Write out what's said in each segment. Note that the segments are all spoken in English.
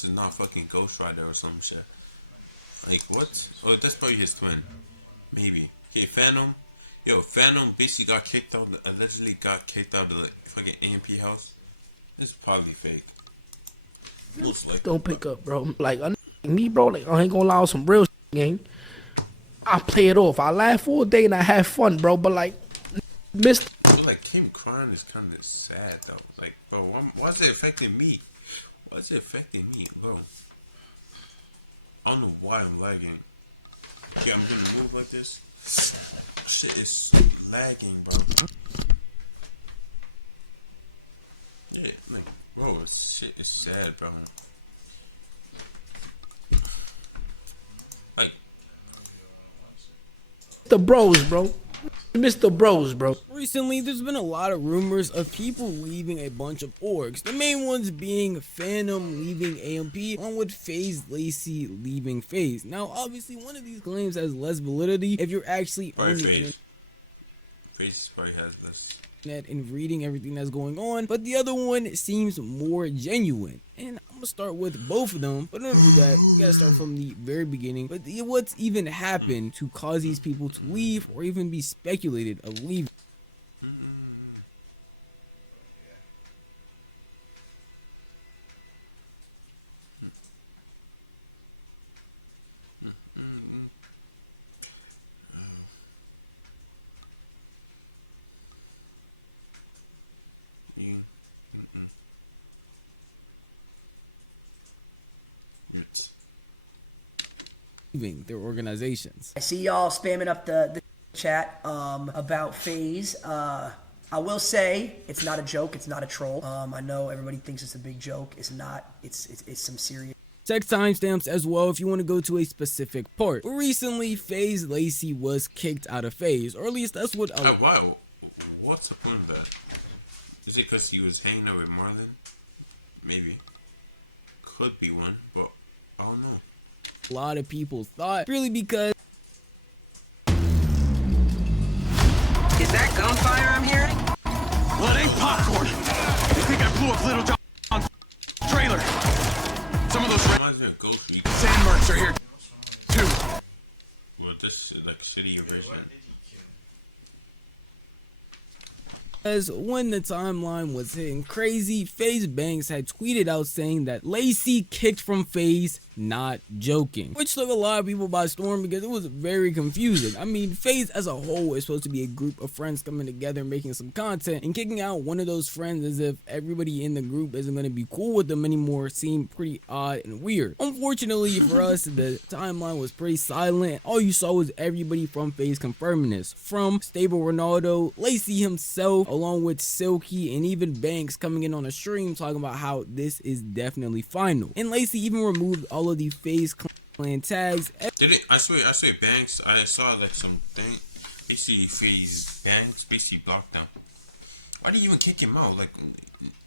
this is not fucking Ghost Rider or some shit. Like, what? Oh, that's probably his twin. Maybe. Okay, Fanum. Yo, Fanum basically got kicked out, allegedly got kicked out of the fucking AMP house. This is probably fake. Most likely. Don't pick up, bro. Like, me, bro, like, I ain't gonna allow some real game. I play it off. I laugh all day and I have fun, bro. But, like, missed. But, like, Kim crying is kind of sad, though. Like, bro, why is it affecting me? Why is it affecting me, bro? I don't know why I'm lagging. Yeah, I'm gonna move like this. Shit is lagging, bro. Yeah, like, bro, shit is sad, bro. Like, The bros, bro. Mr. Bros, bro. Recently, there's been a lot of rumors of people leaving a bunch of orgs. The main ones being Fanum leaving AMP, along with FaZe Lacey leaving FaZe. Now, obviously, one of these claims has less validity if you're actually probably FaZe. FaZe probably has less. And reading everything that's going on, but the other one seems more genuine. And I'm gonna start with both of them, but in order to do that, we gotta start from the very beginning. But what's even happened to cause these people to leave or even be speculated of leaving? Leaving their organizations. I see y'all spamming up the chat about FaZe. I will say it's not a joke. It's not a troll. I know everybody thinks it's a big joke. It's not. It's some serious. Check timestamps as well if you want to go to a specific part. But recently, FaZe Lacey was kicked out of FaZe, or at least that's what. Wow, what's the point of that? Is it because he was hanging out with Marlon? Maybe. Could be one, but I don't know. A lot of people thought, purely because. Is that gunfire I'm hearing? Well, it ain't popcorn. You think I blew up Little John's trailer? Some of those reminds me of Ghost Week. sand marks are here too. Well, this is like shittier version. As when the timeline was hitting crazy, FaZe Banks had tweeted out saying that Lacey kicked from FaZe, not joking. Which took a lot of people by storm because it was very confusing. I mean, FaZe as a whole is supposed to be a group of friends coming together and making some content, and kicking out one of those friends as if everybody in the group isn't going to be cool with them anymore seemed pretty odd and weird. Unfortunately for us, the timeline was pretty silent. All you saw was everybody from FaZe confirming this. From Stable Ronaldo, Lacey himself, along with Silky, and even Banks coming in on a stream talking about how this is definitely final. And Lacey even removed all of the FaZe clan tags. Did it? I swear, Banks. I saw like some thing. Basically, FaZe Banks basically blocked them. Why did you even kick him out? Like,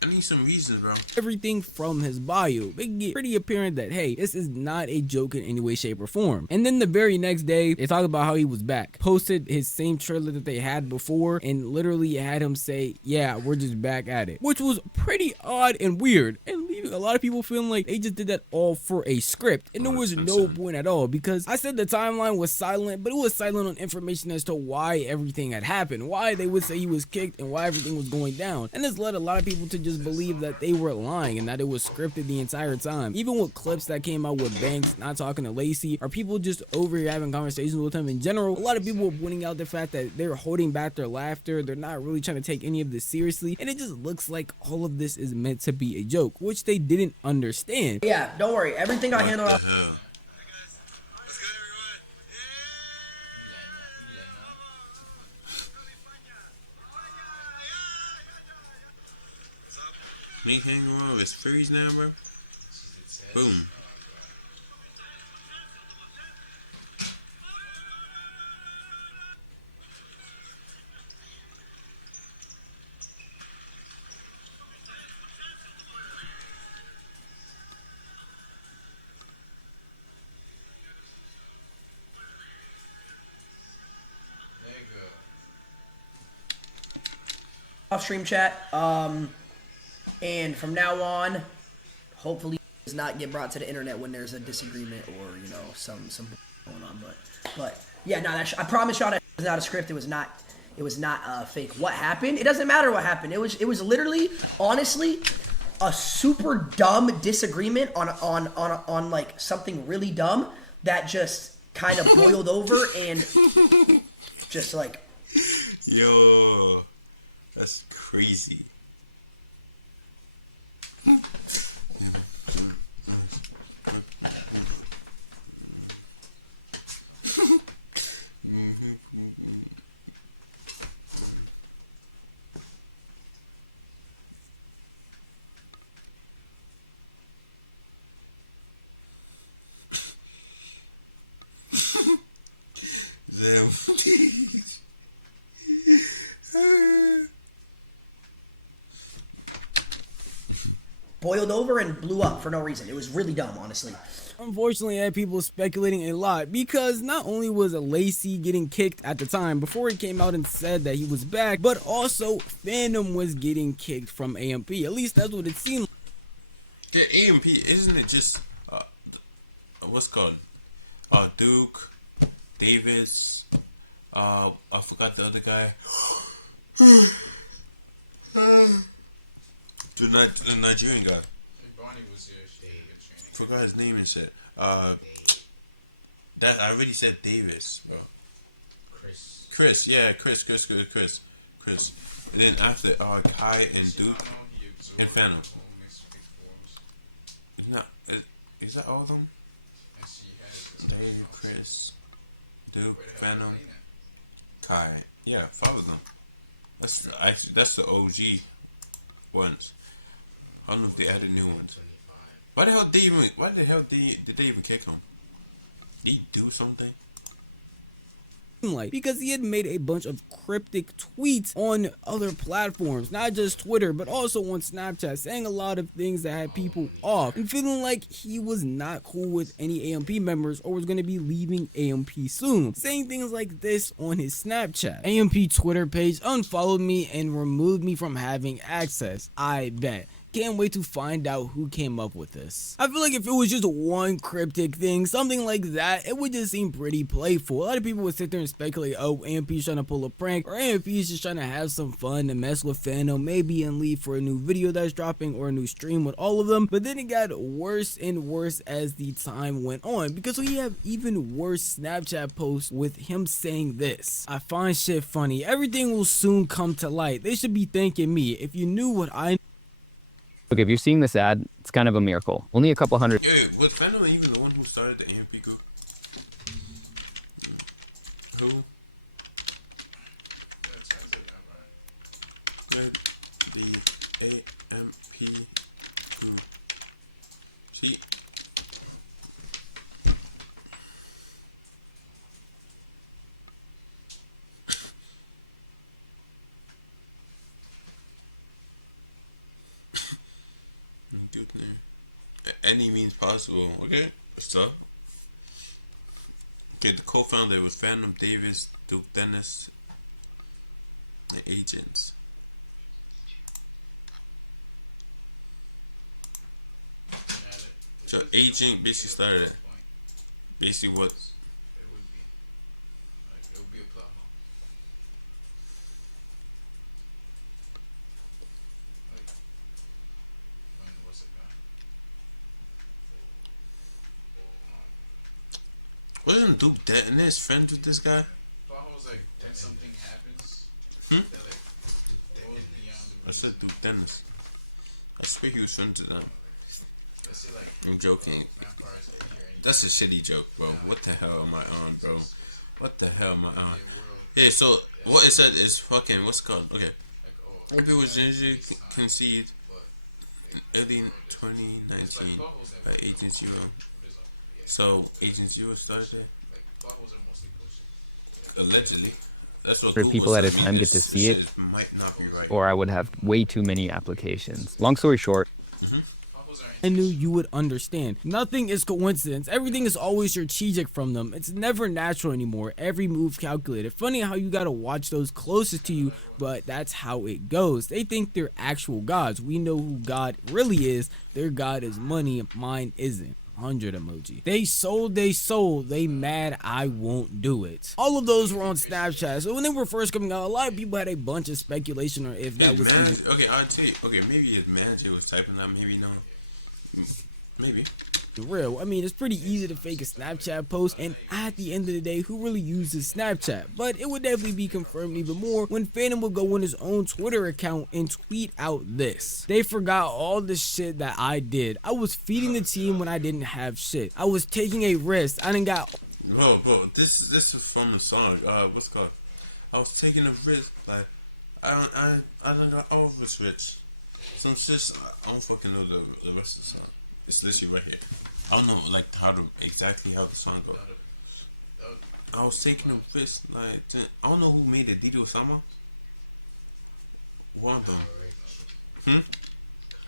I need some reasons, bro. Everything from his bio, it get pretty apparent that, hey, this is not a joke in any way, shape, or form. And then the very next day, they talked about how he was back. Posted his same trailer that they had before, and literally had him say, yeah, we're just back at it. Which was pretty odd and weird, and leaving a lot of people feeling like they just did that all for a script. And there was no point at all, because I said the timeline was silent, but it was silent on information as to why everything had happened, why they would say he was kicked, and why everything was going down. And this led a lot of people to just believe that they were lying and that it was scripted the entire time. Even with clips that came out with Banks not talking to Lacey, or people just over here having conversations with him in general, a lot of people were pointing out the fact that they're holding back their laughter, they're not really trying to take any of this seriously, and it just looks like all of this is meant to be a joke, which they didn't understand. Yeah, don't worry, everything I handle. What the hell? Me hanging around with his furries now, bro. Boom. Off stream chat. And from now on, hopefully not get brought to the internet when there's a disagreement or some going on. But yeah, no, I promise y'all that was not a script. It was not fake. What happened? It doesn't matter what happened. It was literally, honestly, a super dumb disagreement on like something really dumb that just kind of boiled over and just like. Yo, that's crazy. Boiled over and blew up for no reason. It was really dumb, honestly. Unfortunately, I had people speculating a lot because not only was Lacey getting kicked at the time before he came out and said that he was back, but also Fanum was getting kicked from AMP. At least that's what it seemed. Yeah, AMP, isn't it just what's it called? Duke, Davis. I forgot the other guy. The Nigerian guy. Forgot his name and shit. That I already said Davis, bro. Chris, yeah, Chris. And then after Kai and Duke and Fanum. Is that all of them? Dave, Chris, Duke, Fanum, Kai. Yeah, 5 of them. That's the OG ones. I don't know if they added new ones. Why the hell did they even kick him? Did he do something? Like, because he had made a bunch of cryptic tweets on other platforms, not just Twitter, but also on Snapchat, saying a lot of things that had people off and feeling like he was not cool with any AMP members or was going to be leaving AMP soon, saying things like this on his Snapchat. AMP Twitter page unfollowed me and removed me from having access. I bet. Can't wait to find out who came up with this. I feel like if it was just one cryptic thing, something like that, it would just seem pretty playful. A lot of people would sit there and speculate, oh, AMP's trying to pull a prank, or AMP's just trying to have some fun and mess with Fanum, maybe and leave for a new video that's dropping or a new stream with all of them. But then it got worse and worse as the time went on, because we have even worse Snapchat posts with him saying this: I find shit funny. Everything will soon come to light. They should be thanking me. If you knew what I Look, if you're seeing this ad, it's kind of a miracle. Only a couple hundred. Yeah, was Fanum even the one who started the AMP group? Who? The AMP group. See? Good name. Any means possible. Okay, what's up? Okay, the co-founder was Fanum, Davis, Duke, Dennis, and agents. So agent basically started it. Basically what? Wasn't Duke Dennis friends with this guy? Something happens. I said Duke Dennis. I swear he was friends with them. I'm joking. That's a shitty joke, bro. What the hell am I on, bro? What the hell am I on? Yeah, so what it said is fucking, what's it called? Okay. Maybe it was initially conceived in early 2019 by Agent Zero. So Agent Zero started it? Allegedly. That's what Google said. I mean, this shit might not be right. Or I would have way too many applications. Long story short, I knew you would understand. Nothing is coincidence. Everything is always strategic from them. It's never natural anymore. Every move calculated. Funny how you gotta watch those closest to you, but that's how it goes. They think they're actual gods. We know who God really is. Their God is money. Mine isn't. 100 emoji. They sold, they mad, I won't do it. All of those were on Snapchat. So when they were first coming out, a lot of people had a bunch of speculation on if his manager, okay, I'd say, okay, maybe his manager was typing that, maybe no. Maybe. Real. I mean, it's pretty easy to fake a Snapchat post, and at the end of the day, who really uses Snapchat? But it would definitely be confirmed even more when Fanum would go on his own Twitter account and tweet out this. They forgot all the shit that I did. I was feeding the team when I didn't have shit. I was taking a risk. I didn't got. Bro, this is from a song. What's it called? I was taking a risk. Like, I done got all of us rich. Some shit. I don't fucking know the rest of the song. It's literally right here. I don't know like exactly how the song goes. I was taking a risk, like I don't know who made it. Dido Sama? One of them.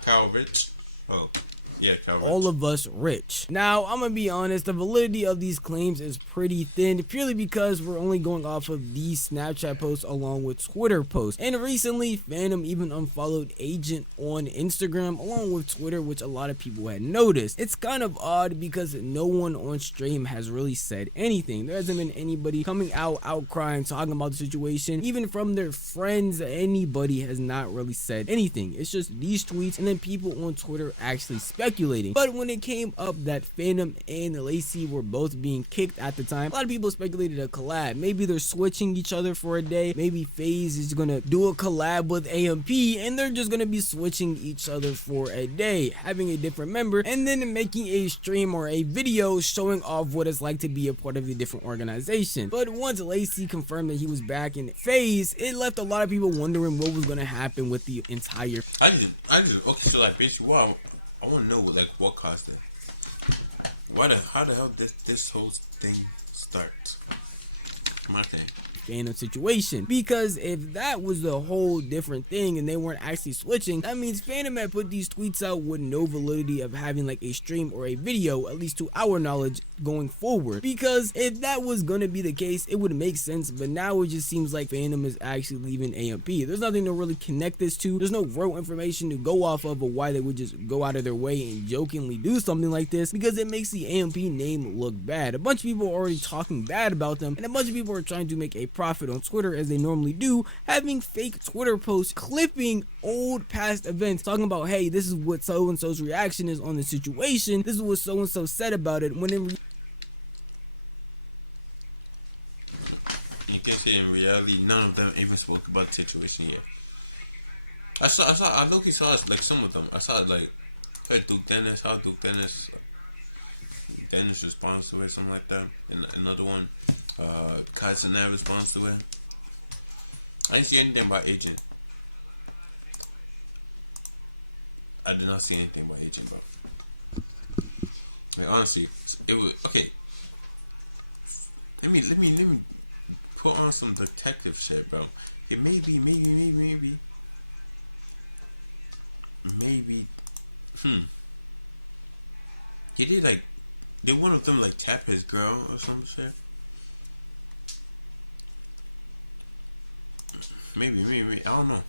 Kyle Rich? Oh. Yeah, Kyle Rich. All of us rich. Now, I'm gonna be honest, the validity of these claims is pretty thin, purely because we're only going off of these Snapchat posts along with Twitter posts. And recently, Fanum even unfollowed Agent on Instagram along with Twitter, which a lot of people had noticed. It's kind of odd because no one on stream has really said anything. There hasn't been anybody coming out crying, talking about the situation. Even from their friends, anybody has not really said anything. It's just these tweets and then people on Twitter actually speculating. But when it came up that Fanum and Lacey were both being kicked at the time, a lot of people speculated a collab. Maybe they're switching each other for a day. Maybe FaZe is gonna do a collab with AMP and they're just gonna be switching each other for a day, having a different member, and then making a stream or a video showing off what it's like to be a part of a different organization. But once Lacey confirmed that he was back in FaZe, it left a lot of people wondering what was gonna happen with the entire. I just okay. So like basically, I want to know what caused it. How the hell did this whole thing start? My thing. Fanum situation, because if that was the whole different thing and they weren't actually switching, that means Fanum had put these tweets out with no validity of having like a stream or a video, at least to our knowledge, going forward. Because if that was gonna be the case, it would make sense, but now it just seems like Fanum is actually leaving AMP. There's nothing to really connect this to. There's no real information to go off of why they would just go out of their way and jokingly do something like this, because it makes the AMP name look bad. A bunch of people are already talking bad about them, and a bunch of people are trying to make a profit on Twitter as they normally do, having fake Twitter posts clipping old past events, talking about, hey, this is what so and so's reaction is on the situation, this is what so and so said about it, when you can say in reality, none of them even spoke about the situation yet. I low-key saw like some of them. I saw like Duke Dennis responds to it, something like that. And another one, Kaiser responds to it. I didn't see anything about Agent. I did not see anything about Agent, but like honestly, it was okay. Let me put on some detective shit, bro. Okay, maybe. Did one of them like tap his girl or some shit? Maybe. I don't know.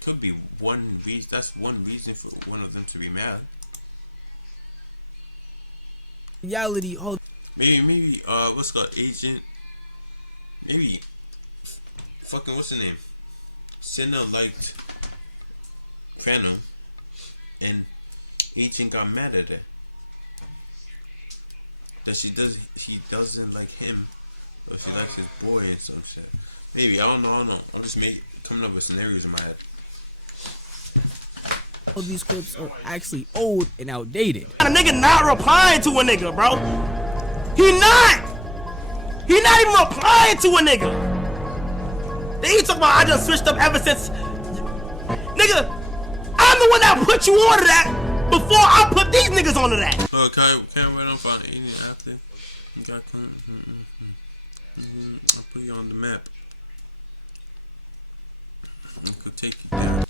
Could be one reason. That's one reason for one of them to be mad. reality. Maybe what's it called, Agent? Maybe fucking what's the name? Senna liked Fanum, and Agent got mad at her that he doesn't like him, or she likes his boy and some shit. Maybe, I don't know. I'm just coming up with scenarios in my head. All these clips are actually old and outdated. A nigga not replying to a nigga, bro. He not even replying to a nigga. Then he talk about I just switched up ever since. Nigga, I'm the one that put you onto that before I put these niggas onto that. Oh, can't wait on find Agent after. You got I'll put you on the map. I could take you down.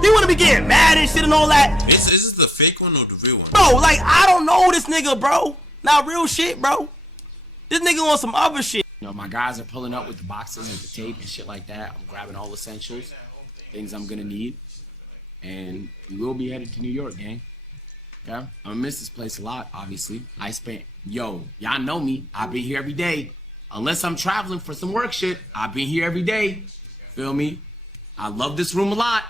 He wanna be getting mad and shit and all that. Is this the fake one or the real one? Bro, like, I don't know this nigga, bro. Not real shit, bro. This nigga on some other shit. You know, my guys are pulling up with the boxes and the tape and shit like that. I'm grabbing all essentials, things I'm gonna need. And we will be headed to New York, gang. Okay? I'm gonna miss this place a lot, obviously. Y'all know me. I've been here every day. Unless I'm traveling for some work shit, I've been here every day. Feel me? I love this room a lot.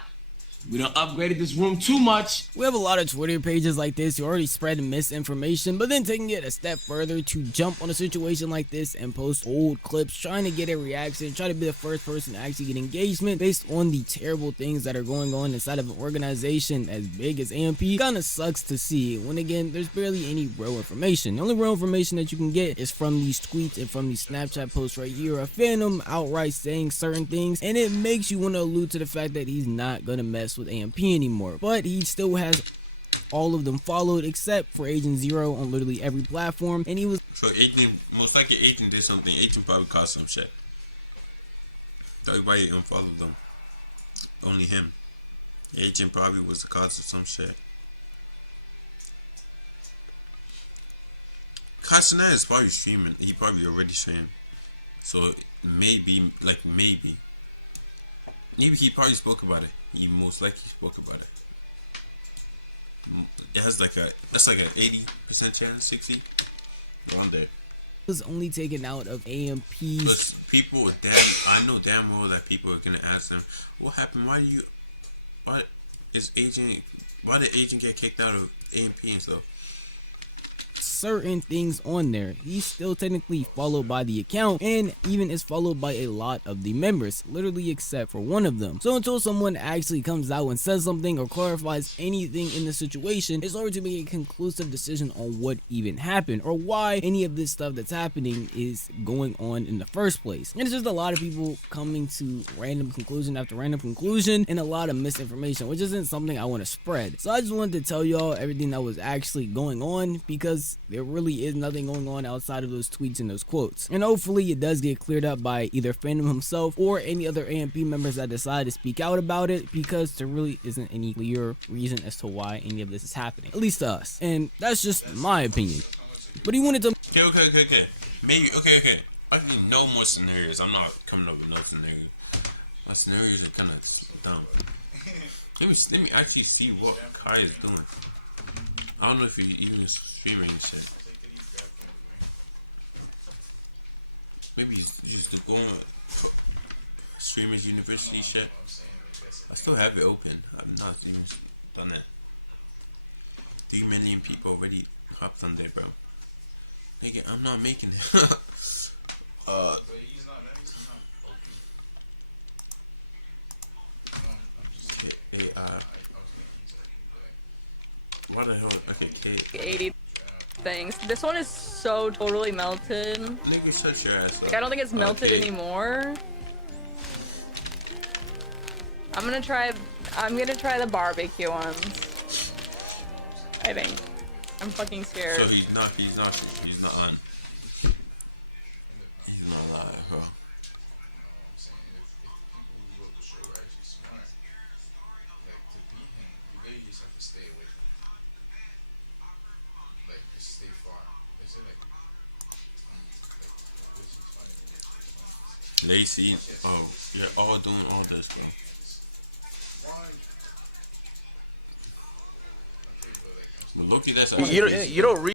We done upgraded this room too much. We have a lot of Twitter pages like this who already spread misinformation, but then taking it a step further to jump on a situation like this and post old clips, trying to get a reaction, try to be the first person to actually get engagement based on the terrible things that are going on inside of an organization as big as AMP. Kinda sucks to see when, again, there's barely any real information. The only real information that you can get is from these tweets and from these Snapchat posts right here of Fanum outright saying certain things, and it makes you want to allude to the fact that he's not gonna mess with AMP anymore, but he still has all of them followed except for Agent Zero on literally every platform. And he was so Agent, most likely Agent did something. Agent probably caused some shit. Everybody unfollowed them. Only him. Agent probably was the cause of some shit. Castanet is probably streaming. He probably already streamed. So maybe he probably spoke about it. He most likely spoke about it. It has like that's like an 80% chance, 60. One day. Was only taken out of AMP. But people, I know damn well that people are gonna ask them, what happened? Why did Agent get kicked out of AMP and stuff? Certain things on there. He's still technically followed by the account and even is followed by a lot of the members, literally except for one of them. So until someone actually comes out and says something or clarifies anything in the situation, it's hard to make a conclusive decision on what even happened or why any of this stuff that's happening is going on in the first place. And it's just a lot of people coming to random conclusion after random conclusion and a lot of misinformation, which isn't something I want to spread. So I just wanted to tell y'all everything that was actually going on, because there really is nothing going on outside of those tweets and those quotes. And hopefully it does get cleared up by either Fanum himself or any other AMP members that decide to speak out about it, because there really isn't any clear reason as to why any of this is happening, at least to us. And that's just my opinion. But he wanted to... Okay. Maybe, okay. I can no more scenarios. I'm not coming up with no scenarios. My scenarios are kind of dumb. Let me actually see what Kai is doing. I don't know if he even streaming and shit. Maybe he's just going streamers university shit. I still have it open. I've not even done it. 3 million people already hopped on there, bro. Nigga, I'm not making it. K-A-R. What the hell? Okay, K. Things. This one is so totally melted. Nigga, shut your ass up. I don't think it's melted anymore. I'm gonna try the barbecue ones. I think. I'm fucking scared. So he's not on. He's not live, bro. Lacey, oh, you're all doing all this, bro. But Loki, that's actually crazy. You don't read